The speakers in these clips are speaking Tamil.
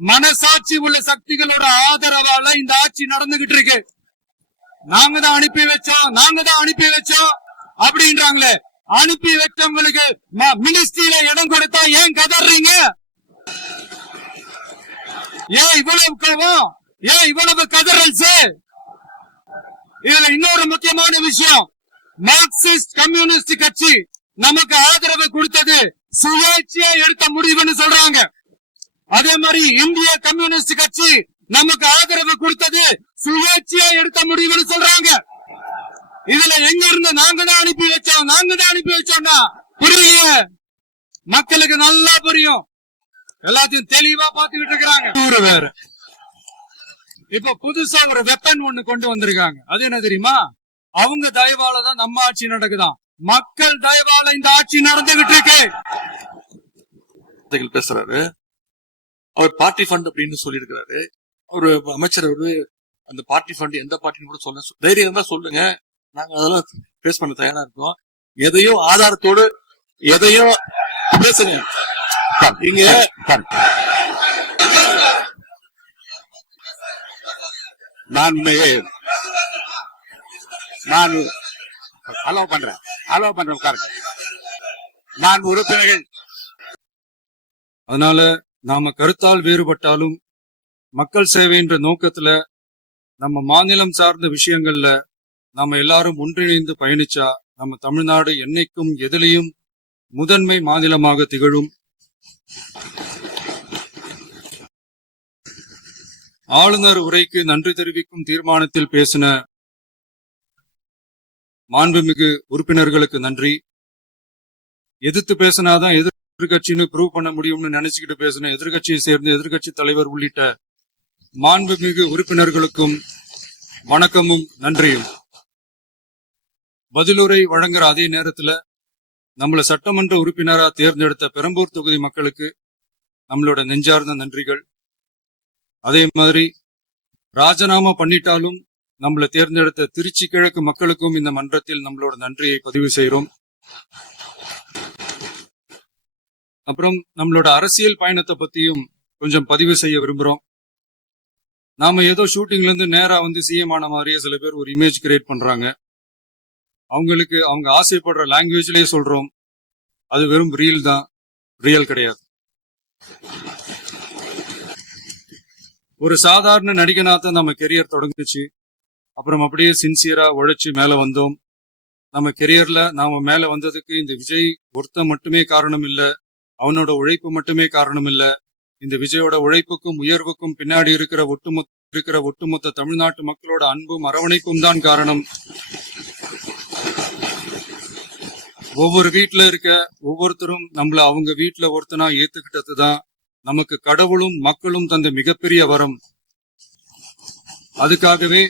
மனசாட்சி உள்ள சக்திகளோட ஆதரவால இந்த ஆட்சி நடந்துகிட்டு இருக்கு. நாங்க தான் அனுப்பி வச்சோம் அப்படின்றாங்களே. அனுப்பி வச்சவங்களுக்கு மினிஸ்ட்ரியில இடம் கொடுத்தா ஏன் கதறீங்க? ஏன் இவ்வளவு கோவம்? ஏன் இவ்வளவு கதறல்ஸ்? இதுல இன்னொரு முக்கியமான விஷயம், மார்க்சிஸ்ட் கம்யூனிஸ்ட் கட்சி நமக்கு ஆதரவு கொடுத்தது சுயேட்சையா எடுத்த முடிவுன்னு சொல்றாங்க. அதே மாதிரி இந்திய கம்யூனிஸ்ட் கட்சி நமக்கு ஆதரவு கொடுத்தது சுயேட்சையா எடுத்த முடிவுன்னு சொல்றாங்க. இதுல எங்க இருந்து நாங்க தான் அனுப்பி வச்சோம்னா புரியல. மக்களுக்கு நல்லா புரியும், எல்லாத்தையும் தெளிவா பாத்துக்கிட்டு இருக்கிறாங்க. வேற இப்ப புதுசா ஒரு வெப்பன் ஒண்ணு கொண்டு வந்திருக்காங்க. அது என்ன தெரியுமா? அவங்க தயவாலதான் நம்ம ஆட்சி நடக்குதான். மக்கள் தயவால இந்த ஆட்சி நடந்துகிட்டு இருக்கு. பேசுறாரு அவர் பார்ட்டி ஃபண்ட் அப்படின்னு சொல்லி இருக்கிறாரு. ஒரு அமைச்சர் அந்த பார்ட்டி ஃபண்ட் எந்த பார்ட்டின்னு கூட சொல்ல தைரியம் இருந்தா சொல்லுங்க, நாங்க அதெல்லாம் பேஸ் பண்ண தயாரா இருக்கோம். எதையும் ஆதாரத்தோடு எதையும் பேசுங்க. இங்க நான் அலோவ் பண்றேன் உட்காருங்க. நான் உறுப்பினர்கள். அதனால நாம கருத்தால் வேறுபட்டாலும் மக்கள் சேவை என்ற நோக்கத்துல நம்ம மாநிலம் சார்ந்த விஷயங்கள்ல நாம எல்லாரும் ஒன்றிணைந்து பயணிச்சா நம்ம தமிழ்நாடு என்னைக்கும் எதிலையும் முதன்மை மாநிலமாக திகழும். ஆளுநர் உரைக்கு நன்றி தெரிவிக்கும் தீர்மானத்தில் பேசின மாண்புமிகு உறுப்பினர்களுக்கு நன்றி. எதிர்த்து பேசினாதான் எதிர்கட்சின்னு ப்ரூவ் பண்ண முடியும்னு நினைச்சுக்கிட்டு பேசின எதிர்கட்சியை சேர்ந்த எதிர்கட்சி தலைவர் உள்ளிட்ட மாண்புமிகு உறுப்பினர்களுக்கும் வணக்கமும் நன்றியும். பதிலுரை வழங்குற அதே நேரத்துல நம்மள சட்டமன்ற உறுப்பினரா தேர்ந்தெடுத்த பெரம்பூர் தொகுதி மக்களுக்கு நம்மளோட நெஞ்சார்ந்த நன்றிகள். அதே மாதிரி ராஜினாமா பண்ணிட்டாலும் நம்மளை தேர்ந்தெடுத்த திருச்சி கிழக்கு மக்களுக்கும் இந்த மன்றத்தில் நம்மளோட நன்றியை பதிவு செய்கிறோம். அப்புறம் நம்மளோட அரசியல் பயணத்தை பத்தியும் கொஞ்சம் பதிவு செய்ய விரும்புறோம். நாம ஏதோ ஷூட்டிங்ல இருந்து நேரா வந்து சிஎம் ஆன மாதிரியே சில பேர் ஒரு இமேஜ் கிரியேட் பண்றாங்க. அவங்களுக்கு அவங்க ஆசைப்படுற லாங்குவேஜ்லயே சொல்றோம், அது வெறும் ரீல் தான், ரியல் கிடையாது. ஒரு சாதாரண நடிகனாத்தான் நம்ம கெரியர் தொடங்குச்சு. அப்புறம் அப்படியே சின்சியரா உழைச்சு மேல வந்தோம். நம்ம கெரியர்ல நாம மேல வந்ததுக்கு இந்த விஜய் ஒருத்தன் மட்டுமே காரணம் இல்ல, அவனோட உழைப்பு மட்டுமே காரணம் இல்ல. இந்த விஜயோட உழைப்புக்கும் உயர்வுக்கும் பின்னாடி இருக்கிற ஒட்டுமொத்த தமிழ்நாட்டு மக்களோட அன்பும் அரவணைப்பும் தான் காரணம். ஒவ்வொரு வீட்டுல இருக்க ஒவ்வொருத்தரும் நம்மள அவங்க வீட்டுல ஒருத்தனா ஏத்துக்கிட்டதுதான் நமக்கு கடவுளும் மக்களும் தந்த மிகப்பெரிய வரம். அதுக்காகவே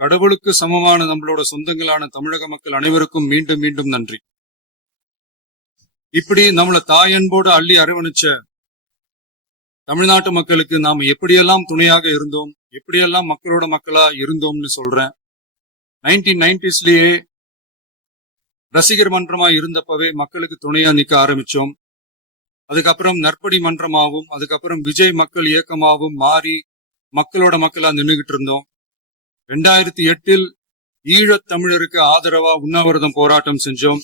கடவுளுக்கு சமமான நம்மளோட சொந்தங்களான தமிழக மக்கள் அனைவருக்கும் மீண்டும் மீண்டும் நன்றி. இப்படி நம்மள தாயன்போடு அள்ளி அரவணைச்ச தமிழ்நாட்டு மக்களுக்கு நாம எப்படியெல்லாம் துணையாக இருந்தோம், எப்படியெல்லாம் மக்களோட மக்களா இருந்தோம்னு சொல்றேன். 1990ஸ்லயே ரசிகர் மன்றமா இருந்தப்பவே மக்களுக்கு துணையா நிக்க ஆரம்பிச்சோம். அதுக்கப்புறம் நற்படி மன்றமாவும் அதுக்கப்புறம் விஜய் மக்கள் இயக்கமாவும் மாறி மக்களோட மக்களா நின்றுகிட்டு இருந்தோம். 2008 ஈழத் தமிழருக்கு ஆதரவா உண்ணாவிரதம் போராட்டம் செஞ்சோம்.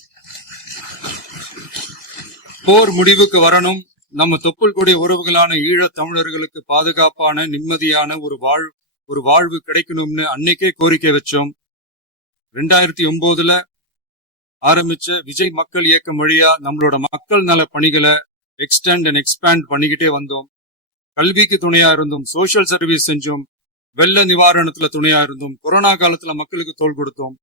போர் முடிவுக்கு வரணும், நம்ம தொப்புள் கொடி உறவுகளான ஈழத் தமிழர்களுக்கு பாதுகாப்பான நிம்மதியான ஒரு வாழ்வு கிடைக்கணும்னு அன்னைக்கே கோரிக்கை வச்சோம். 2009 ஆரம்பிச்ச விஜய் மக்கள் இயக்கம் வழியா நம்மளோட மக்கள் நல பணிகளை எக்ஸ்டெண்ட் அண்ட் எக்ஸ்பேண்ட் பண்ணிக்கிட்டே வந்தோம். கல்விக்கு துணையா இருந்தோம், சோசியல் சர்வீஸ் செஞ்சோம், வெள்ள நிவாரணத்துல துணையா இருந்தோம், கொரோனா காலத்துல மக்களுக்கு தோள் கொடுத்தோம்.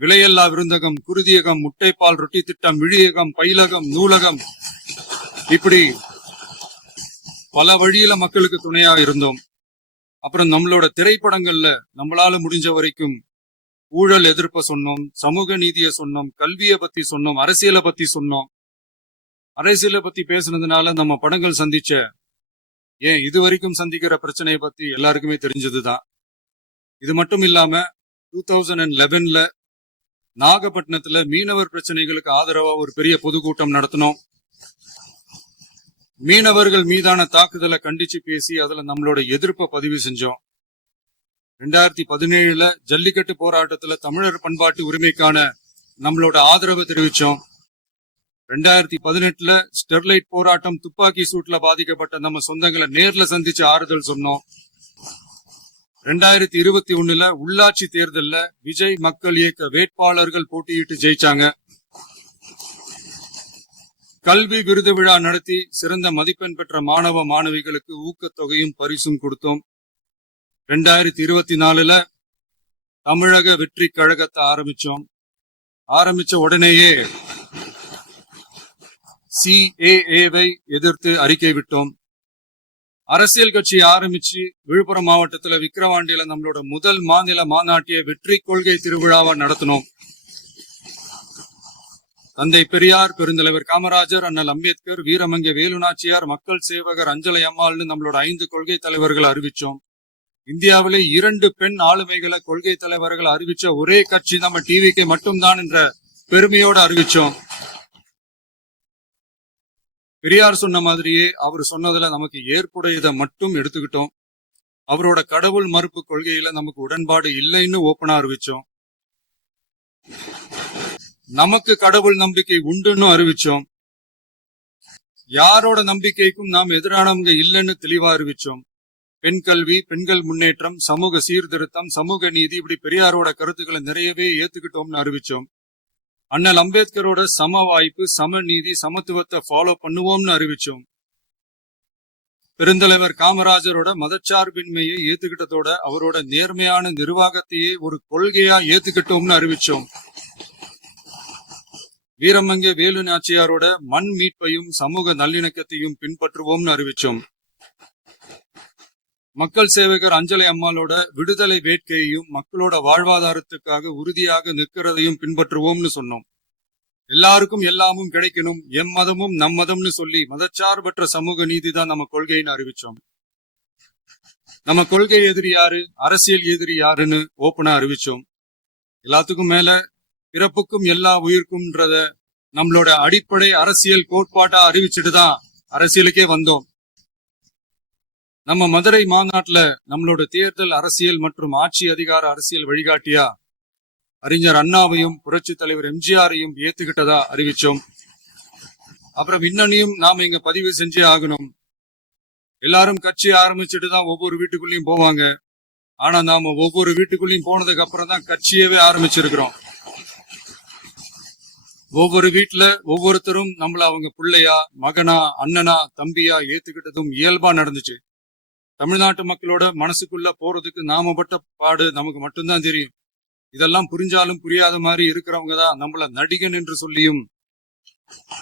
விலையில்லா விருந்தகம், குருதியகம், முட்டைப்பால் ரொட்டி திட்டம், விழியகம், பயிலகம், நூலகம், இப்படி பல வழியில மக்களுக்கு துணையா இருந்தோம். அப்புறம் நம்மளோட திரைப்படங்கள்ல நம்மளால முடிஞ்ச வரைக்கும் ஊழல் எதிர்ப்ப சொன்னோம், சமூக நீதியை சொன்னோம், கல்வியை பத்தி சொன்னோம், அரசியலை பத்தி சொன்னோம். அரசியலை பத்தி பேசுனதுனால நம்ம படங்கள் சந்திச்ச இது வரைக்கும் சந்திக்கிற பிரச்சனையை பத்தி எல்லாருக்குமே தெரிஞ்சதுதான். இது மட்டும் இல்லாம 2011 நாகப்பட்டினத்துல மீனவர் பிரச்சனைகளுக்கு ஆதரவா ஒரு பெரிய பொதுக்கூட்டம் நடத்தினோம். மீனவர்கள் மீதான தாக்குதலை கண்டிச்சு பேசி அதுல நம்மளோட எதிர்ப்பை பதிவு செஞ்சோம். 2017 ஜல்லிக்கட்டு போராட்டத்துல தமிழர் பண்பாட்டு உரிமைக்கான நம்மளோட ஆதரவை தெரிவிச்சோம். 2018 ஸ்டெர்லைட் போராட்டம் துப்பாக்கி சூட்ல பாதிக்கப்பட்ட நம்ம சொந்தங்களை நேர்ல சந்திச்சு ஆறுதல் சொன்னோம். 2021 உள்ளாட்சி தேர்தல்ல விஜய் மக்கள் இயக்க வேட்பாளர்கள் போட்டியிட்டு ஜெயிச்சாங்க. கல்வி விருது விழா நடத்தி சிறந்த மதிப்பெண் பெற்ற மாணவ மாணவிகளுக்கு ஊக்கத்தொகையும் பரிசும் கொடுத்தோம். 2024 தமிழக வெற்றி கழகத்தை ஆரம்பிச்ச உடனேயே CAA-வை எதிர்த்து அறிக்கை விட்டோம். அரசியல் கட்சி ஆரம்பிச்சு விழுப்புரம் மாவட்டத்துல விக்கிரவாண்டியில நம்மளோட முதல் மாநில மாநாட்டிய வெற்றி கொள்கை திருவிழாவை நடத்தினோம். தந்தை பெரியார், பெருந்தலைவர் காமராஜர், அண்ணல் அம்பேத்கர், வீரமங்கை வேலுநாச்சியார், மக்கள் சேவகர் அஞ்சலை அம்மாள்னு நம்மளோட 5 கொள்கை தலைவர்கள் அறிவிச்சோம். இந்தியாவிலே 2 பெண் ஆளுமைகளை கொள்கை தலைவர்கள் அறிவிச்ச ஒரே கட்சி நம்ம டிவிக்கு மட்டும்தான் என்ற பெருமையோட அறிவிச்சோம். பெரியார் சொன்ன மாதிரியே அவர் சொன்னதுல நமக்கு ஏற்புடையதை மட்டும் எடுத்துக்கிட்டோம். அவரோட கடவுள் மறுப்பு கொள்கையில நமக்கு உடன்பாடு இல்லைன்னு ஓப்பனா அறிவிச்சோம். நமக்கு கடவுள் நம்பிக்கை உண்டுன்னு அறிவிச்சோம். யாரோட நம்பிக்கைக்கும் நாம் எதிரானவங்க இல்லைன்னு தெளிவா அறிவிச்சோம். பெண் கல்வி, பெண்கள் முன்னேற்றம், சமூக சீர்திருத்தம், சமூக நீதி, இப்படி பெரியாரோட கருத்துக்களை நிறையவே ஏத்துக்கிட்டோம்னு அறிவிச்சோம். அண்ணல் அம்பேத்கரோட சம வாய்ப்பு, சம நீதி, சமத்துவத்தை ஃபாலோ பண்ணுவோம்னு அறிவிச்சோம். பெருந்தலைவர் காமராஜரோட மதச்சார்பின்மையை ஏத்துக்கிட்டதோட அவரோட நேர்மையான நிர்வாகத்தையே ஒரு கொள்கையா ஏத்துக்கிட்டோம்னு அறிவிச்சோம். வீரமங்கை வேலு நாச்சியாரோட மண் மீட்பையும் சமூக நல்லிணக்கத்தையும் பின்பற்றுவோம்னு அறிவிச்சோம். மக்கள் சேவகர் அஞ்சலை அம்மாளோட விடுதலை வேட்கையையும் மக்களோட வாழ்வாதாரத்துக்காக உறுதியாக நிற்கிறதையும் பின்பற்றுவோம்னு சொன்னோம். எல்லாருக்கும் எல்லாமும் கிடைக்கணும், எம் மதமும் நம் மதம்னு சொல்லி மதச்சார்பற்ற சமூக நீதி தான் நம்ம கொள்கைன்னு அறிவிச்சோம். நம்ம கொள்கை எதிரி யாரு, அரசியல் எதிரி யாருன்னு ஓப்பனா அறிவிச்சோம். எல்லாத்துக்கும் மேல பிறப்புக்கும் எல்லா உயிர்க்கும்ன்றத நம்மளோட அடிப்படை அரசியல் கோட்பாட்டா அறிவிச்சுட்டு தான் அரசியலுக்கே வந்தோம். நம்ம மதுரை மாநாட்டுல நம்மளோட தேர்தல் அரசியல் மற்றும் ஆட்சி அதிகார அரசியல் வழிகாட்டியா அறிஞர் அண்ணாவையும் புரட்சி தலைவர் எம்ஜிஆரையும் ஏத்துக்கிட்டதா அறிவிச்சோம். அப்புறம் இன்னனையும் நாம இங்க பதிவு செஞ்சே ஆகணும். எல்லாரும் கட்சி ஆரம்பிச்சுட்டு தான் ஒவ்வொரு வீட்டுக்குள்ளயும் போவாங்க. ஆனா நாம ஒவ்வொரு வீட்டுக்குள்ளயும் போனதுக்கு அப்புறம் தான் கட்சியவே ஆரம்பிச்சிருக்கிறோம். ஒவ்வொரு வீட்டுல ஒவ்வொருத்தரும் நம்மள அவங்க பிள்ளையா, மகனா, அண்ணனா, தம்பியா ஏத்துக்கிட்டதும் இயல்பா நடந்துச்சு. தமிழ்நாட்டு மக்களோட மனசுக்குள்ள போறதுக்கு நாம பட்ட பாடு நமக்கு மட்டும்தான் தெரியும். இதெல்லாம் புரிஞ்சாலும் புரியாத மாதிரி இருக்கிறவங்க தான் நம்மள நடிகன் என்று சொல்லியும்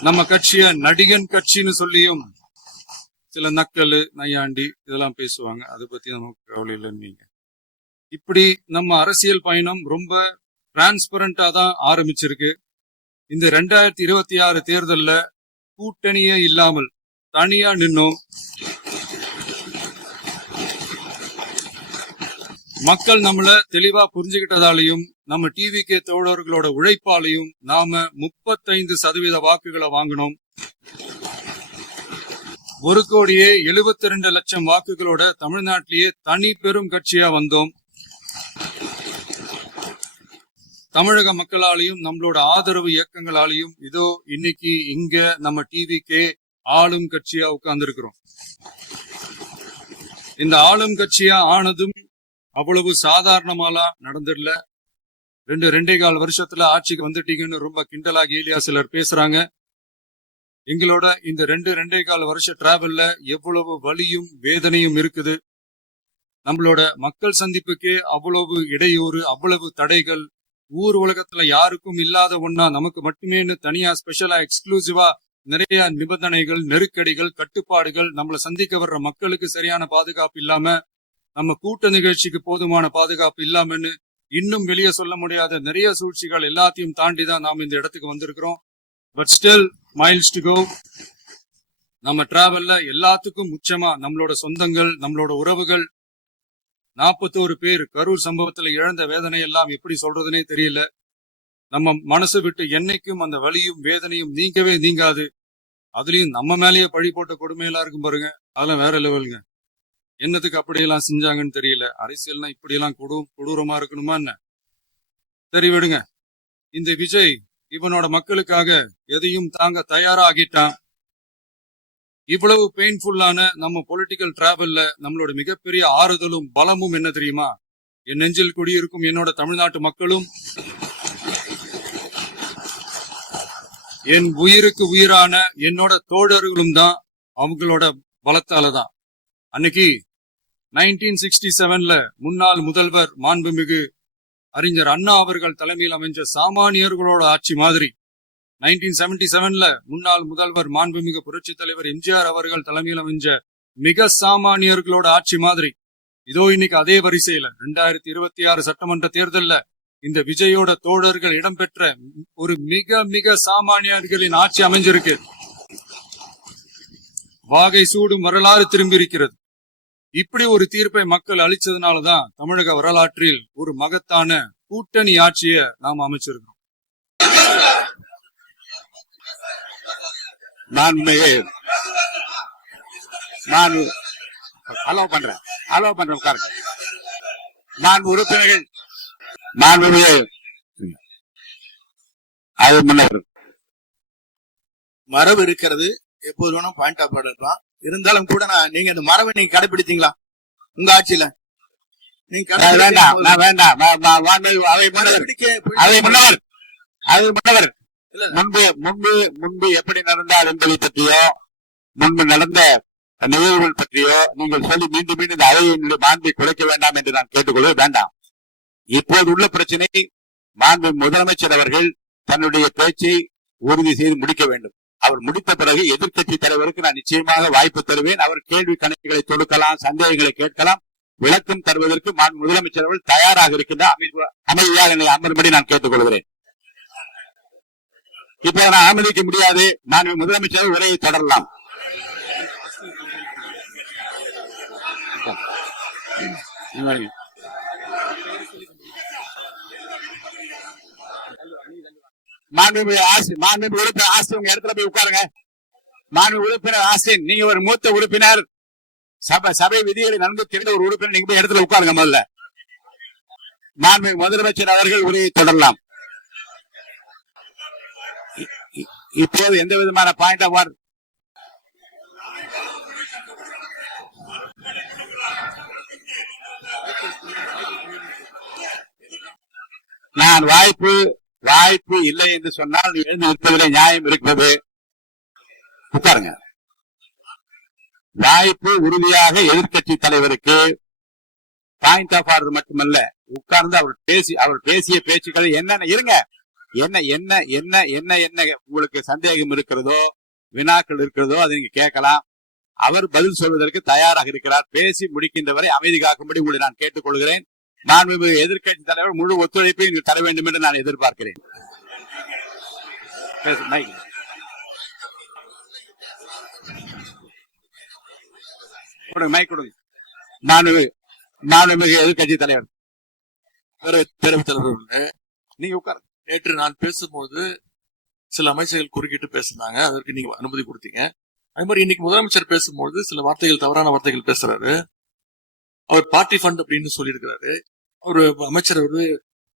நம்ம கட்சிய நடிகன் கட்சின்னு சொல்லியும் சில நக்கல், நையாண்டி இதெல்லாம் பேசுவாங்க. அதை பத்தி நமக்கு கவலை இல்லைன்னு நீங்க. இப்படி நம்ம அரசியல் பயணம் ரொம்ப டிரான்ஸ்பரண்டா தான் ஆரம்பிச்சிருக்கு. இந்த 2026 தேர்தல்ல கூட்டணியே இல்லாமல் தனியா நின்னோம். மக்கள் நம்மள தெளிவா புரிஞ்சுகிட்டதாலையும் நம்ம டிவிகே தோழர்களோட உழைப்பாலையும் நாம 35% வாக்குகளை வாங்கினோம். 1,72,00,000 வாக்குகளோட தமிழ்நாட்டிலேயே தனி பெரும் கட்சியா வந்தோம். தமிழக மக்களாலையும் நம்மளோட ஆதரவு இயக்கங்களாலையும் இதோ இன்னைக்கு இங்க நம்ம டிவிகே ஆளும் கட்சியா உட்கார்ந்துருக்கிறோம். இந்த ஆளும் கட்சியா ஆனதும் அவ்வளவு சாதாரணமாலாம் நடந்துடல. 2.25 வருஷத்துல ஆட்சிக்கு வந்துட்டீங்கன்னு ரொம்ப கிண்டலா கேலியா சிலர் பேசுறாங்க. எங்களோட இந்த 2.25 வருஷ டிராவல்ல எவ்வளவு வலியும் வேதனையும் இருக்குது. நம்மளோட மக்கள் சந்திப்புக்கே அவ்வளவு இடையூறு, அவ்வளவு தடைகள், ஊர் உலகத்துல யாருக்கும் இல்லாத ஒன்னா நமக்கு மட்டுமேன்னு தனியா ஸ்பெஷலா எக்ஸ்க்ளூசிவா நிறைய நிபந்தனைகள், நெருக்கடிகள், கட்டுப்பாடுகள், நம்மளை சந்திக்க வர்ற மக்களுக்கு சரியான பாதுகாப்பு இல்லாம, நம்ம கூட்ட நிகழ்ச்சிக்கு போதுமான பாதுகாப்பு இல்லாமன்னு இன்னும் வெளியே சொல்ல முடியாத நிறைய சூழ்ச்சிகள் எல்லாத்தையும் தாண்டி தான் நாம் இந்த இடத்துக்கு வந்திருக்கிறோம். But still miles to go. நம்ம டிராவல்ல எல்லாத்துக்கும் முக்கியமா நம்மளோட சொந்தங்கள், நம்மளோட உறவுகள், 41 பேர் கரூர் சம்பவத்துல இழந்த வேதனை எல்லாம் எப்படி சொல்றதுனே தெரியல. நம்ம மனசு விட்டு என்னைக்கும் அந்த வலியும் வேதனையும் நீங்கவே நீங்காது. அதுலயும் நம்ம மேலேயே பழி போட்ட கொடுமையெல்லாம் இருக்கும் பாருங்க, அதெல்லாம் வேற லெவலுங்க. என்னத்துக்கு அப்படியெல்லாம் செஞ்சாங்கன்னு தெரியல. அரசியல்னா இப்படியெல்லாம் கொடூரமா இருக்கணுமா என்ன? சரி விடுங்க. இந்த விஜய் இவனோட மக்களுக்காக எதையும் தாங்க தயாரா ஆகிட்டான். இவ்வளவு பெயின்ஃபுல்லான நம்ம பொலிட்டிக்கல் டிராவல்ல நம்மளோட மிகப்பெரிய ஆறுதலும் பலமும் என்ன தெரியுமா? என் நெஞ்சில் குடியிருக்கும் என்னோட தமிழ்நாட்டு மக்களும் என் உயிருக்கு உயிரான என்னோட தோழர்களும் தான். அவங்களோட பலத்தால தான். அன்னைக்கு 1967ல முன்னாள் முதல்வர் மாண்புமிகு அறிஞர் அண்ணா அவர்கள் தலைமையில் அமைஞ்ச சாமானியர்களோட ஆட்சி மாதிரி 1977ல முன்னாள் முதல்வர் மாண்புமிகு புரட்சி தலைவர் எம்ஜிஆர் அவர்கள் தலைமையில் அமைஞ்ச மிக சாமானியர்களோட ஆட்சி மாதிரி இதோ இன்னைக்கு அதே வரிசையில 2026 சட்டமன்ற தேர்தல்ல இந்த விஜயோட தோழர்கள் இடம்பெற்ற ஒரு மிக மிக சாமானியர்களின் ஆட்சி அமைஞ்சிருக்கு. வாகை சூடும் வரலாறு திரும்பி இருக்கிறது. இப்படி ஒரு தீர்ப்பை மக்கள் அளிச்சதுனாலதான் தமிழக வரலாற்றில் ஒரு மகத்தான கூட்டணி ஆட்சியை நாம் அமைச்சிருக்கிறோம். உறுப்பினர்கள் மரபு இருக்கிறது, எப்போது வேணும் பாயிண்ட் ஆஃப் இருக்கலாம். இருந்தாலும் கூட நீங்க இந்த மரபை நீங்க கடைபிடித்தீங்களா உங்க ஆட்சியில? நீங்க முன்பு எப்படி நடந்தால் என்பதை பற்றியோ முன்பு நடந்த நிகழ்வுகள் பற்றியோ நீங்கள் சொல்லி மீண்டும் மீண்டும் இந்த அவையினுடைய மாண்பை குறைக்க வேண்டாம் என்று நான் கேட்டுக்கொள்ள வேண்டாம். இப்போது உள்ள பிரச்சனை, மாண்பு முதலமைச்சர் அவர்கள் தன்னுடைய பேச்சை உறுதி செய்து முடிக்க வேண்டும். அவர் முடித்த பிறகு எதிர்க்கட்சி தலைவருக்கு நான் நிச்சயமாக வாய்ப்பு தருவேன். அவர் கேள்வி கணக்குகளை தொடுக்கலாம், சந்தேகங்களை கேட்கலாம், விளக்கம் தருவதற்கு மாண்பு முதலமைச்சர் அவர்கள் தயாராக இருக்கின்ற அமைதியாக என்னை அமரும்படி நான் கேட்டுக்கொள்கிறேன். இப்ப நான் அனுமதிக்க முடியாது. மாண்பு முதலமைச்சர் உரையை தொடரலாம். மாண்பு உறுப்பினர் ஆஸ்தின் உங்க இடத்துல போய் உட்காருங்க. மாண்பு உறுப்பினர் ஆஸ்தின், நீங்க ஒரு மூத்த உறுப்பினர், சபை விதிகளை நன்கு தெரிந்த ஒரு உறுப்பினர், நீங்க போய் இடத்துல உட்காருங்க. முதல்ல மாண்பு முதலமைச்சர் அவர்கள் உரையை தொடரலாம். இப்போது எந்த விதமான பாயிண்ட் ஆஃப் ஆர்டர்? நான் வாய்ப்பு இல்லை என்று சொன்னால் நீ எழுந்து நிற்பதிலே நியாயம் இருக்கிறது. உட்காருங்க. வாய்ப்பு உறுதியாக எதிர்க்கட்சி தலைவருக்கு பாயிண்ட் ஆஃப் ஆர்டர் மட்டுமல்ல, உட்கார்ந்து அவர் பேசிய பேச்சுக்கள் என்னென்ன இருங்க, என்ன என்ன என்ன என்ன என்ன உங்களுக்கு சந்தேகம் இருக்கிறதோ, வினாக்கள் இருக்கிறதோ அதை நீங்க கேட்கலாம். அவர் பதில் சொல்வதற்கு தயாராக இருக்கிறார். பேசி முடிக்கின்ற வரை அமைதி காக்கும்படி உங்களை நான் கேட்டுக்கொள்கிறேன். நான் எதிர்க்கட்சி தலைவர் முழு ஒத்துழைப்பை நீங்கள் தர வேண்டும் என்று நான் எதிர்பார்க்கிறேன். மைக் கொடுங்க. மாண்புமிகு எதிர்க்கட்சி தலைவர் நீங்க உட்கார். நேற்று நான் பேசும்போது சில அமைச்சர்கள் குறுக்கிட்டு பேசினாங்க, அதற்கு நீங்க அனுமதி கொடுத்தீங்க. அது மாதிரி இன்னைக்கு முதலமைச்சர் பேசும்போது சில வார்த்தைகள், தவறான வார்த்தைகள் பேசுறாரு. அவர் பார்ட்டி ஃபண்ட் அப்படின்னு சொல்லியிருக்கிறாரு. ஒரு அமைச்சர்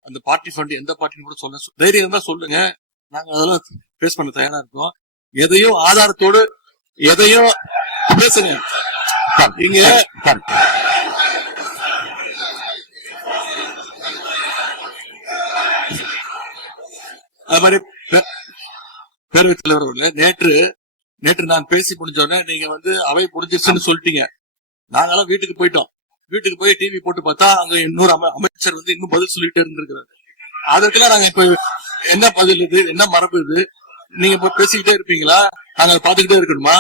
அந்த பார்ட்டி ஃபண்ட் எந்த பார்ட்டின்னு கூட சொல்ல தைரியம் இருந்தா சொல்லுங்க, நாங்க அதெல்லாம் பேஸ் பண்ண தயாரா இருக்கோம். எதையும் ஆதாரத்தோடு எதையும் பேசுங்க. இங்க அது மாதிரி பேரவைத் தலைவர் அவர்கள் நேற்று நான் பேசி முடிஞ்சோடனே நீங்க அவை முடிஞ்சிருச்சுன்னு சொல்லிட்டீங்க. நாங்கெல்லாம் வீட்டுக்கு போயிட்டோம். வீட்டுக்கு போய் டிவி போட்டு பார்த்தா அங்க இன்னொரு அமைச்சர் இன்னும் பதில் சொல்லிட்டே இருந்திருக்கிறாரு. அதற்கெல்லாம் நாங்க இப்ப என்ன பதில் இது, என்ன மரபு இது? நீங்க இப்ப பேசிக்கிட்டே இருப்பீங்களா? நாங்க பாத்துக்கிட்டே இருக்கணுமா?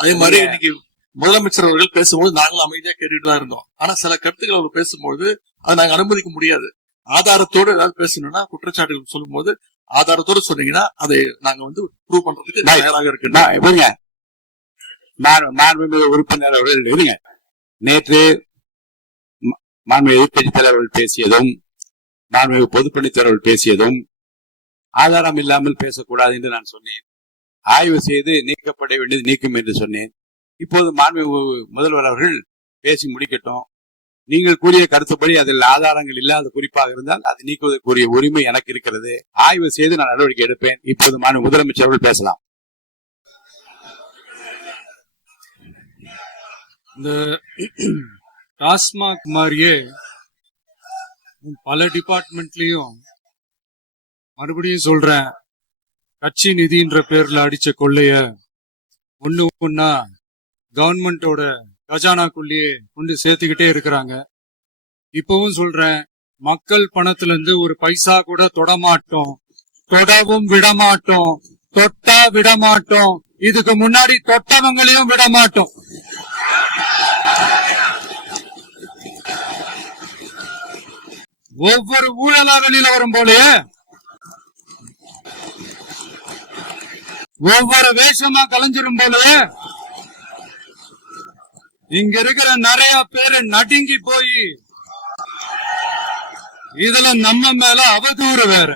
அதே மாதிரி இன்னைக்கு முதலமைச்சர் அவர்கள் பேசும்போது நாங்களும் அமைதியா கேட்டுட்டு தான் இருந்தோம். ஆனா சில கருத்துக்கள் அவர் பேசும்போது அதை நாங்க அனுமதிக்க முடியாது. ஆதாரத்தோடு ஏதாவது பேசணும்னா, குற்றச்சாட்டுகள் சொல்லும் போது ஆதாரத்தோடு சொன்னீங்கன்னா அதை நாங்க ப்ரூவ் பண்றதுக்கு தயாராக இருக்கு. மாண்புமிகு உறுப்பினர் அவர்கள் இருங்க. நேற்று மாண்புமிகு எதிர்க்கட்சி தலைவர்கள் பேசியதும், மாண்புமிகு பொதுப்பணித் தலைவர்கள் பேசியதும் ஆதாரம் இல்லாமல் பேசக்கூடாது என்று நான் சொன்னேன். ஆய்வு செய்து நீக்கப்பட வேண்டியது நீக்கும் என்று சொன்னேன். இப்போது மாண்பு முதல்வர் அவர்கள் பேசி முடிக்கட்டும். நீங்கள் கூறிய கருத்துப்படி அதில் ஆதாரங்கள் இல்லாத குறிப்பாக இருந்தால் அது நீக்குவதற்குரிய உரிமை எனக்கு இருக்கிறது. ஆய்வு செய்து நான் நடவடிக்கை எடுப்பேன். இப்போது மாண்பு முதலமைச்சர் அவர்கள் பேசலாம். இந்த டாஸ்மாக் மாதிரியே பல டிபார்ட்மெண்ட்லயும் மறுபடியும் சொல்றேன், கட்சி நிதின்ற பேர்ல அடிச்ச கொள்ளைய ஒண்ணா கவர்மெண்டோட கஜானாக்குள்ளேயே கொண்டு சேர்த்துக்கிட்டே இருக்கிறாங்க. இப்பவும் சொல்றேன், மக்கள் பணத்துல இருந்து ஒரு பைசா கூட தொடமாட்டோம், தொடவும் விடமாட்டோம், தொட்டா விடமாட்டோம், இதுக்கு முன்னாடி தொட்டவங்களையும் விடமாட்டோம். ஒவ்வொரு ஊழலா வெளியில வரும் போலயே ஒவ்வொரு வேஷமா கலைஞ்சிரும் போலயே இங்க இருக்கிற நிறைய பேரு நடுங்கி போய் இதுல நம்ம மேல அவதூறு வேற.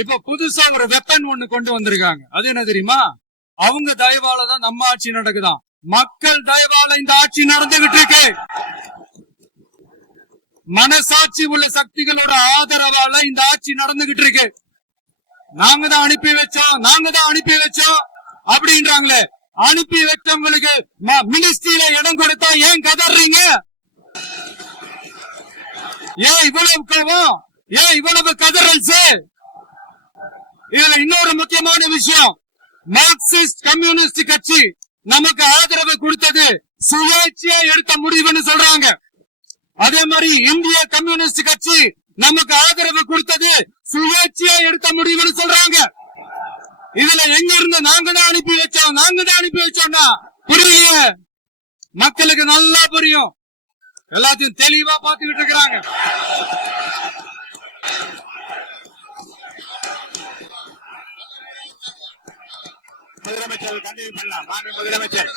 இப்ப புதுசா ஒரு வெப்பன் ஒண்ணு கொண்டு வந்திருக்காங்க. அது என்ன தெரியுமா? அவங்க தயவாலதான் நம்ம ஆட்சி நடக்குதாம். மக்கள் தயவால இந்த ஆட்சி நடந்துகிட்டு இருக்கு. மனசாட்சி உள்ள சக்திகளோட ஆதரவால இந்த ஆட்சி நடந்துகிட்டு இருக்கு. நாங்க தான் அனுப்பி வச்சோம் அப்படின்றாங்களே. அனுப்பி வச்சவங்களுக்கு மினிஸ்ட்ரியில இடம் கொடுத்தா ஏன் கதறீங்க? ஏன் இவ்வளவு கோவம்? ஏன் இவ்வளவு கதறல்ஸ்? இதுல இன்னொரு முக்கியமான விஷயம், மார்க்சிஸ்ட் கம்யூனிஸ்ட் கட்சி நமக்கு ஆதரவு கொடுத்தது சுயேட்சையா எடுத்த முடிவுன்னு சொல்றாங்க. அதே மாதிரி இந்திய கம்யூனிஸ்ட் கட்சி நமக்கு ஆதரவு கொடுத்தது சுயேட்சையா எடுத்த முடிவுன்னு சொல்றாங்க. இதுல எங்க இருந்து நாங்க தான் அனுப்பி வச்சோம்னா புரியலையே. மக்களுக்கு நல்லா புரியும், எல்லாத்தையும் தெளிவா பாத்துக்கிட்டு இருக்கிறாங்க. முதலமைச்சர் கண்டிப்பாக பண்ணலாம். மாண்பு முதலமைச்சர்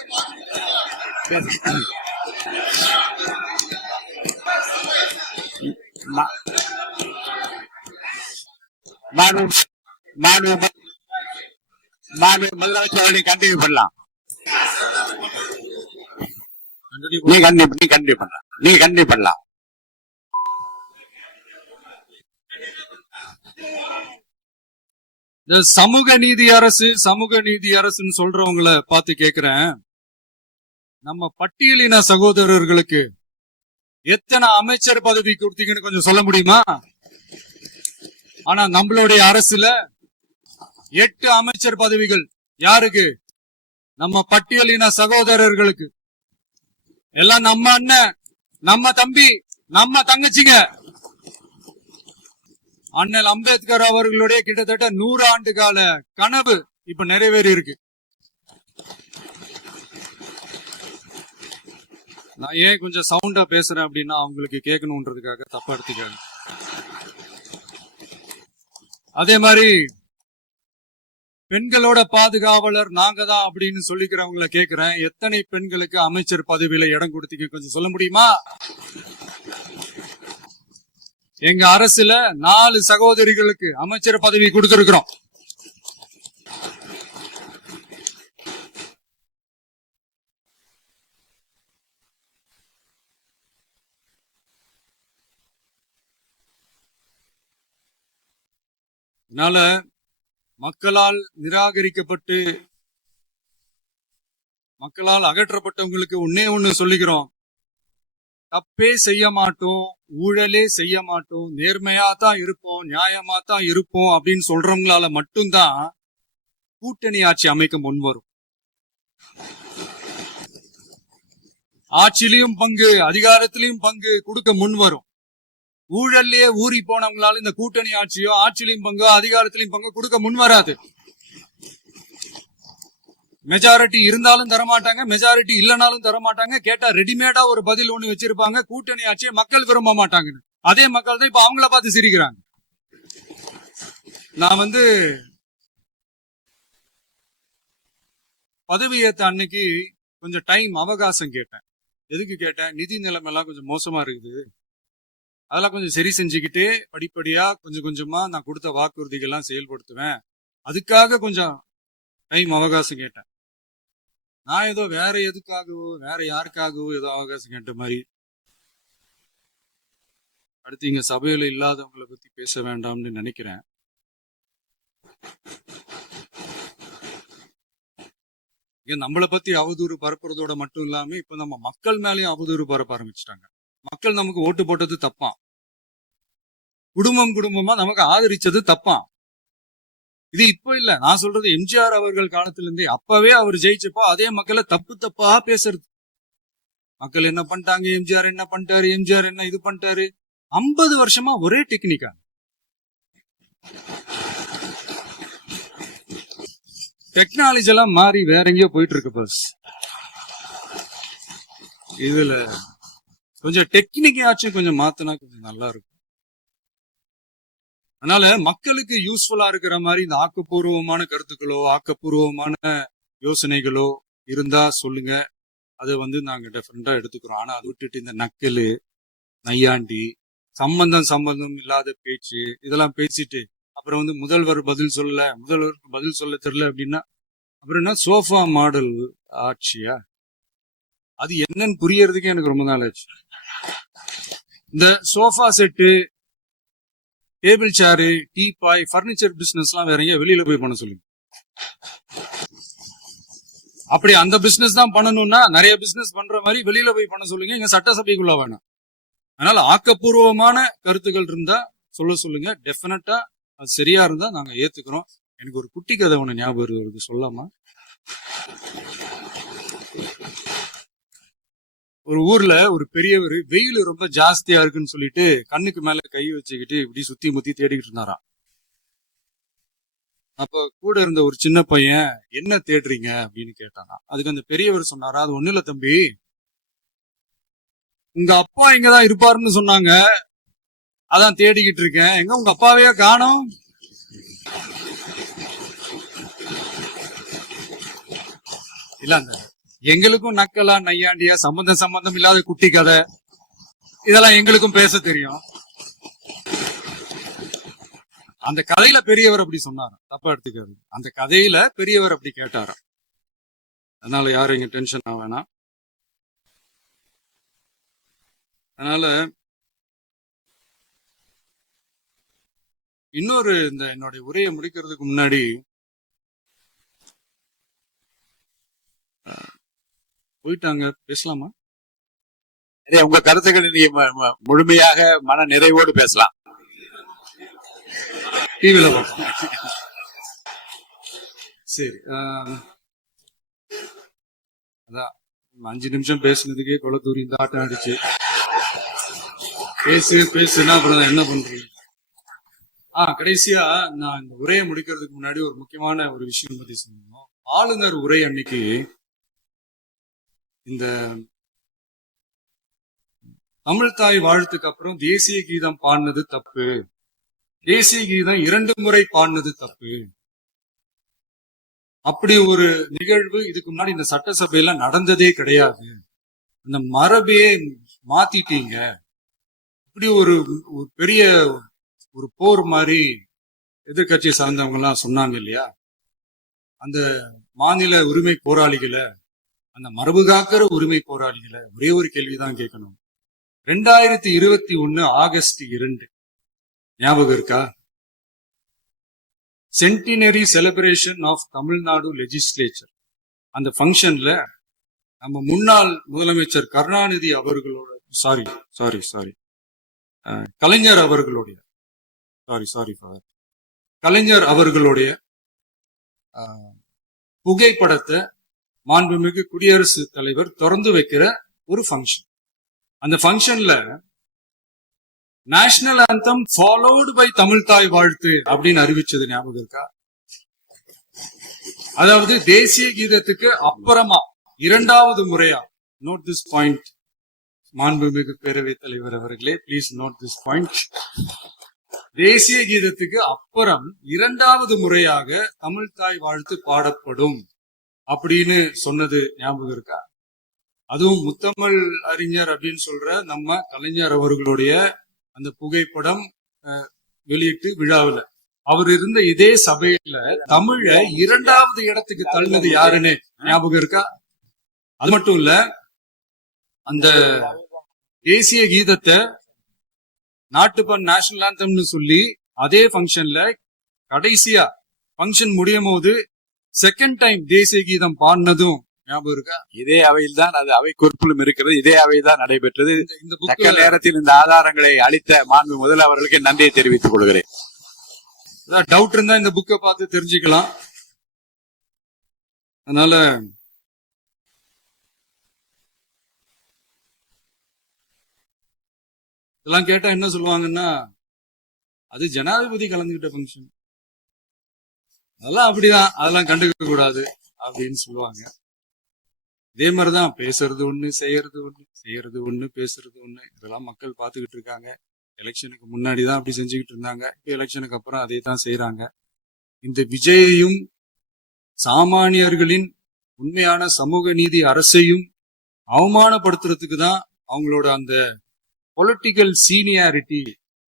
முதலமைச்சர் கண்டிப்பாக பண்ணலாம். நீ கண்டிப்பாக பண்ணலாம். இந்த சமூக நீதி அரசுன்னு சொல்றவங்கள பார்த்து கேக்குறேன், நம்ம பட்டியலின சகோதரர்களுக்கு எத்தனை அமைச்சர் பதவி கொடுத்தீங்கன்னு கொஞ்சம் சொல்ல முடியுமா? ஆனா நம்மளுடைய அரசுல 8 அமைச்சர் பதவிகள் யாருக்கு? நம்ம பட்டியலின சகோதரர்களுக்கு. எல்லாம் நம்ம அண்ணன், நம்ம தம்பி, நம்ம தங்கச்சிங்க. அண்ணல் அம்பேத்கர் அவர்களுடைய கிட்டத்தட்ட 100 ஆண்டு கால கனவு இப்ப நிறைவேறி இருக்கு. நான் ஏன் கொஞ்சம் சவுண்டா பேசுறேன் அப்படின்னா அவங்களுக்கு கேட்கணும்ன்றதுக்காக தப்பா எடுத்துக்காங்க. அதே மாதிரி பெண்களோட பாதுகாவலர் நாங்க தான் அப்படின்னு சொல்லிக்கிறவங்கள கேக்குறேன், எத்தனை பெண்களுக்கு அமைச்சர் பதவியில இடம் கொடுத்தீங்க கொஞ்சம் சொல்ல முடியுமா? எங்க அரசுல 4 சகோதரிகளுக்கு அமைச்சர் பதவி கொடுத்திருக்கிறோம். அதனால மக்களால் நிராகரிக்கப்பட்டு மக்களால் அகற்றப்பட்டவங்களுக்கு ஒண்ணு சொல்லிக்கிறோம், தப்பே செய்ய மாட்டோம், ஊழலே செய்ய மாட்டோம், நேர்மையா தான் இருப்போம், நியாயமா தான் இருப்போம் அப்படின்னு சொல்றவங்களால மட்டும்தான் கூட்டணி ஆட்சி அமைக்க முன்வரும். ஆட்சியிலையும் பங்கு, அதிகாரத்திலையும் பங்கு கொடுக்க முன்வரும். ஊழல்லையே ஊறி போனவங்களால இந்த கூட்டணி ஆட்சியோ ஆட்சியிலையும் பங்கோ அதிகாரத்திலையும் பங்கோ கொடுக்க முன்வராது. மெஜாரிட்டி இருந்தாலும் தரமாட்டாங்க, மெஜாரிட்டி இல்லனாலும் தரமாட்டாங்க. கேட்டா ரெடிமேடா ஒரு பதில் ஒண்ணு வச்சிருப்பாங்க, கூட்டணி ஆட்சியை மக்கள் விரும்ப மாட்டாங்கன்னு. அதே மக்கள் தான் இப்ப அவங்கள பார்த்து சிரிக்கிறாங்க. நான் பதவி ஏத்த அன்னைக்கு கொஞ்சம் டைம் அவகாசம் கேட்டேன். எதுக்கு கேட்டேன்? நிதி நிலைமை எல்லாம் கொஞ்சம் மோசமா இருக்குது, அதெல்லாம் கொஞ்சம் சரி செஞ்சுக்கிட்டு படிப்படியா கொஞ்சம் கொஞ்சமா நான் கொடுத்த வாக்குறுதிகள்லாம் செயல்படுத்துவேன். அதுக்காக கொஞ்சம் டைம் அவகாசம் கேட்டேன். நான் ஏதோ வேற எதுக்காகவோ வேற யாருக்காகவோ ஏதோ அவகாசம் கேட்ட மாதிரி. அடுத்து இங்க சபையில இல்லாதவங்களை பத்தி பேச வேண்டாம்னு நினைக்கிறேன். இங்க நம்மளை பத்தி அவதூறு பரப்புறதோட மட்டும் இல்லாம இப்ப நம்ம மக்கள் மேலயும் அவதூறு பரப்ப ஆரம்பிச்சிட்டாங்க. மக்கள் நமக்கு ஓட்டு போட்டது தப்பாம், குடும்பம் குடும்பமா நமக்கு ஆதரிச்சது தப்பாம். இது இப்ப இல்ல, நான் சொல்றது எம்ஜிஆர் அவர்கள் காலத்துல இருந்தே. அப்பவே அவர் ஜெயிச்சப்போ அதே மக்களை தப்பு தப்பா பேசுறது. மக்கள் என்ன பண்ணிட்டாங்க, எம்ஜிஆர் என்ன பண்ணிட்டாரு, எம்ஜிஆர் என்ன இது பண்ணிட்டாரு. 50 வருஷமா ஒரே டெக்னிக்கா. டெக்னாலஜி எல்லாம் மாறி வேற எங்கேயோ போயிட்டு இருக்கு பஸ். இதுல கொஞ்சம் டெக்னிக்காச்சும் கொஞ்சம் மாத்தினா கொஞ்சம் நல்லா இருக்கும். அதனால மக்களுக்கு யூஸ்ஃபுல்லா இருக்கிற மாதிரி இந்த ஆக்கப்பூர்வமான கருத்துக்களோ ஆக்கப்பூர்வமான யோசனைகளோ இருந்தா சொல்லுங்க. அதை நாங்க டெஃபரெண்டா எடுத்துக்கிறோம். ஆனா அதை விட்டுட்டு இந்த நக்கலு நையாண்டி சம்பந்தம் இல்லாத பேச்சு இதெல்லாம் பேசிட்டு அப்புறம் முதல்வர் பதில் சொல்லல, முதல்வருக்கு பதில் சொல்ல தெரியல அப்படின்னா அப்புறம் என்ன சோஃபா மாடல் ஆட்சியா? அது என்னன்னு புரியறதுக்கே எனக்கு ரொம்ப நாள் ஆச்சு. இந்த சோஃபா செட்டு, டேபிள் சேரு, டீபாய், பர்னிச்சர் பிசினஸ் எல்லாம் வேற எங்க வெளியில போய் பண்ண சொல்லுங்க. அப்படி அந்த பிசினஸ் தான் பண்ணணும்னா நிறைய பிசினஸ் பண்ற மாதிரி வெளியில போய் பண்ண சொல்லுங்க. இங்க சட்டசபைக்குள்ள வேணாம். அதனால ஆக்கப்பூர்வமான கருத்துக்கள் இருந்தா சொல்லுங்க. டெஃபினட்டா அது சரியா இருந்தா நாங்க ஏத்துக்கிறோம். எனக்கு ஒரு குட்டி கதை ஒண்ணு ஞாபகம் வருது, சொல்லாமா? ஒரு ஊர்ல ஒரு பெரியவர் வெயில் ரொம்ப ஜாஸ்தியா இருக்குன்னு சொல்லிட்டு கண்ணுக்கு மேல கை வச்சுக்கிட்டு இப்படி சுத்தி முத்தி தேடிக்கிட்டு இருந்தாராம். அப்ப கூட இருந்த ஒரு சின்ன பையன் என்ன தேடுறீங்க அப்படின்னு கேட்டானா. அதுக்கு அந்த பெரியவர் சொன்னாரா, அது ஒண்ணு இல்ல தம்பி, உங்க அப்பா இங்கதான் இருப்பாருன்னு சொன்னாங்க, அதான் தேடிக்கிட்டு இருக்கேன். எங்க உங்க அப்பாவையா காணோம்? இல்ல அந்த எங்களுக்கும் நக்கலா நையாண்டியா சம்பந்தம் இல்லாத குட்டி கதை இதெல்லாம் எங்களுக்கும் பேச தெரியும். அந்த கதையில பெரியவர் அப்படி சொன்னாரு, தப்பா எடுத்துக்காது. அந்த கதையில பெரியவர் அப்படி கேட்டாரா. அதனால யாரும் இங்க டென்ஷன் ஆக வேணாம். அதனால இன்னொரு இந்த என்னுடைய உரையை முடிக்கிறதுக்கு முன்னாடி போயிட்டாங்க, பேசலாமா? உங்க கருத்துக்களை நீங்க முழுமையாக மன நிறைவோடு பேசலாம். டிவில சரி. அதான் 5 நிமிஷம் பேசுனதுக்கே கொலை தூரி இந்த ஆட்டம் ஆடிச்சு. பேசுனா அப்புறம் என்ன பண்றீங்க? கடைசியா நான் இந்த உரையை முடிக்கிறதுக்கு முன்னாடி ஒரு முக்கியமான ஒரு விஷயம் பத்தி சொல்லணும். ஆளுநர் உரை அன்னைக்கு இந்த தமிழ் தாய் வாழ்த்துக்கு அப்புறம் தேசிய கீதம் பாடினது தப்பு, தேசிய கீதம் 2 முறை பாடினது தப்பு. அப்படி ஒரு நிகழ்வு இதுக்கு முன்னாடி இந்த சட்டசபையில நடந்ததே கிடையாது. அந்த மரபையே மாத்திட்டீங்க. இப்படி ஒரு பெரிய ஒரு போர் மாதிரி எதிர்கட்சியை சார்ந்தவங்க எல்லாம் சொன்னாங்க இல்லையா? அந்த மாநில உரிமை போராளிகளை, அந்த மரபு காக்கிற உரிமை போராளிகளை ஒரே ஒரு கேள்விதான் கேட்கணும். 2021 ஆகஸ்ட் 2 ஞாபகம் இருக்கா? Centenary celebration of Tamil Nadu legislature. அந்த ஃபங்க்ஷன்ல நம்ம முன்னாள் முதலமைச்சர் கருணாநிதி அவர்களோட கலைஞர் அவர்களுடைய கலைஞர் அவர்களுடைய புகைப்படத்தை மாண்புமிகு குடியரசுத் தலைவர் திறந்து வைக்கிற ஒரு ஃபங்க்ஷன். அந்த ஃபங்க்ஷன்ல national anthem followed by Tamil Thai Vazhthu அப்படின்னு அறிவிச்சது ஞாபகம் இருக்கா? அதாவது தேசிய கீதத்துக்கு அப்புறமா 2வது முறையா, நோட் திஸ் பாயிண்ட் மாண்புமிகு பேரவைத் தலைவர் அவர்களே, பிளீஸ் நோட் திஸ் பாயிண்ட். தேசிய கீதத்துக்கு அப்புறம் 2வது முறையாக தமிழ் தாய் வாழ்த்து பாடப்படும் அப்படின்னு சொன்னது ஞாபகம் இருக்கா? அதுவும் முத்தமிழ் அறிஞர் அப்படின்னு சொல்ற நம்ம கலைஞர் அவர்களுடைய அந்த புகைப்படம் வெளியிட்டு விழாவில் அவர் இருந்த இதே சபையில தமிழ 2வது இடத்துக்கு தள்ளினது யாருன்னு ஞாபகம் இருக்கா? அது மட்டும் இல்ல, அந்த தேசிய கீதத்தை நாட்டுப்பண் நேஷனல் ஆந்தம்னு சொல்லி அதே ஃபங்க்ஷன்ல கடைசியா ஃபங்க்ஷன் முடியும் போது செகண்ட் டைம் தேசிய கீதம் பாடினதும் ஞாபகம் இருக்கா? இதே அவையில் தான் அது அவை குறிப்பிலும் இருக்கிறது. இதே அவையில் தான் நடைபெற்றது. இந்த தக்க புக்கு நேரத்தில் இந்த ஆதாரங்களை அளித்த மாண்பு முதல் அவர்களுக்கு நன்றியை தெரிவித்துக் கொள்கிறேன். டவுட் இருந்தா இந்த புக்கை பார்த்து தெரிஞ்சுக்கலாம். அதனால இதெல்லாம் கேட்டா என்ன சொல்லுவாங்கன்னா, அது ஜனாதிபதி கலந்துகிட்ட ஃபங்க்ஷன், அதெல்லாம் அப்படிதான், அதெல்லாம் கண்டுக்க கூடாது அப்படின்னு சொல்லுவாங்க. இதே மாதிரிதான் பேசுறது ஒண்ணு, செய்யறது ஒண்ணு, செய்யறது ஒண்ணு, பேசுறது ஒண்ணு. இதெல்லாம் மக்கள் பார்த்துக்கிட்டு இருக்காங்க. எலெக்ஷனுக்கு முன்னாடிதான் அப்படி செஞ்சுக்கிட்டு இருந்தாங்க. இப்ப எலெக்ஷனுக்கு அப்புறம் அதே தான் செய்யறாங்க. இந்த விஜயையும் சாமானியர்களின் உண்மையான சமூக நீதி அரசையும் அவமானப்படுத்துறதுக்கு தான் அவங்களோட அந்த பொலிட்டிக்கல் சீனியாரிட்டி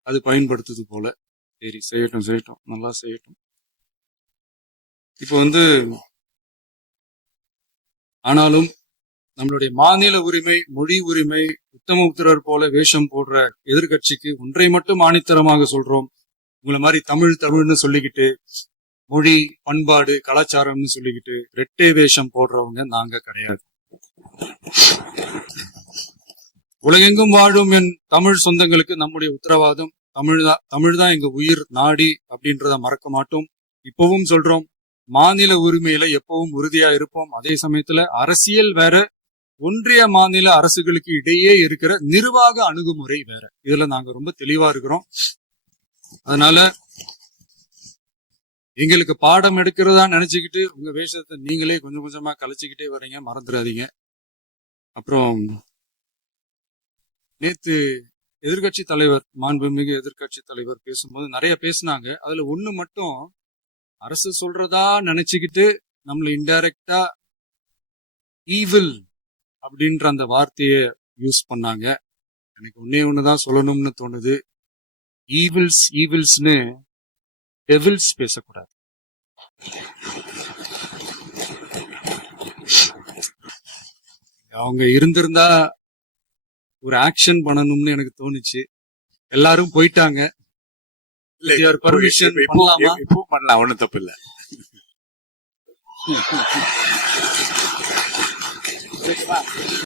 அது பயன்படுத்துது போல. சரி, செய்யட்டும் செய்யட்டும், நல்லா செய்யட்டும். இப்போ ஆனாலும் நம்மளுடைய மாநில உரிமை, மொழி உரிமை, உத்தமபுத்திரர் போல வேஷம் போடுற எதிர்கட்சிக்கு ஒன்றை மட்டும் ஆணித்தரமாக சொல்றோம். உங்களை மாதிரி தமிழ்னு சொல்லிக்கிட்டு, மொழி, பண்பாடு, கலாச்சாரம்னு சொல்லிக்கிட்டு ரெட்டை வேஷம் போடுறவங்க நாங்க கிடையாது. உலகெங்கும் வாழும் என் தமிழ் சொந்தங்களுக்கு நம்முடைய உத்தரவாதம் தமிழ்தான் எங்க உயிர் நாடி அப்படின்றத மறக்க மாட்டோம். இப்பவும் சொல்றோம், மாநில உரிமையில எப்பவும் உறுதியா இருப்போம். அதே சமயத்துல அரசியல் வேற, ஒன்றிய மாநில அரசுகளுக்கு இடையே இருக்கிற நிர்வாக அணுகுமுறை வேற. இதுல நாங்க ரொம்ப தெளிவா இருக்கிறோம். அதனால எங்களுக்கு பாடம் எடுக்கிறதா நினைச்சுக்கிட்டு உங்க வேஷத்தை நீங்களே கொஞ்சம் கொஞ்சமா கலைச்சுக்கிட்டே வர்றீங்க, மறந்துடாதீங்க. அப்புறம் நேத்து எதிர்கட்சி தலைவர், மாண்புமிகு எதிர்கட்சி தலைவர் பேசும்போது நிறைய பேசினாங்க. அதுல ஒண்ணு மட்டும் அரசு சொல்றதா நினைச்சுக்கிட்டு நம்மள இன்டைரக்டா ஈவில் அப்படின்ற அந்த வார்த்தையை யூஸ் பண்ணாங்க. எனக்கு ஒண்ணுதான் சொல்லணும்னு தோணுது. ஈவில்ஸ்னு டெவில்ஸ் பேசக்கூடாது. அவங்க இருந்திருந்தா ஒரு ஆக்ஷன் பண்ணணும்னு எனக்கு தோணுச்சு. எல்லாரும் போயிட்டாங்க. பர்மிஷன் பண்ணலாமா? இப்போ பண்ணலாம், ஒண்ணும் தப்பு இல்ல.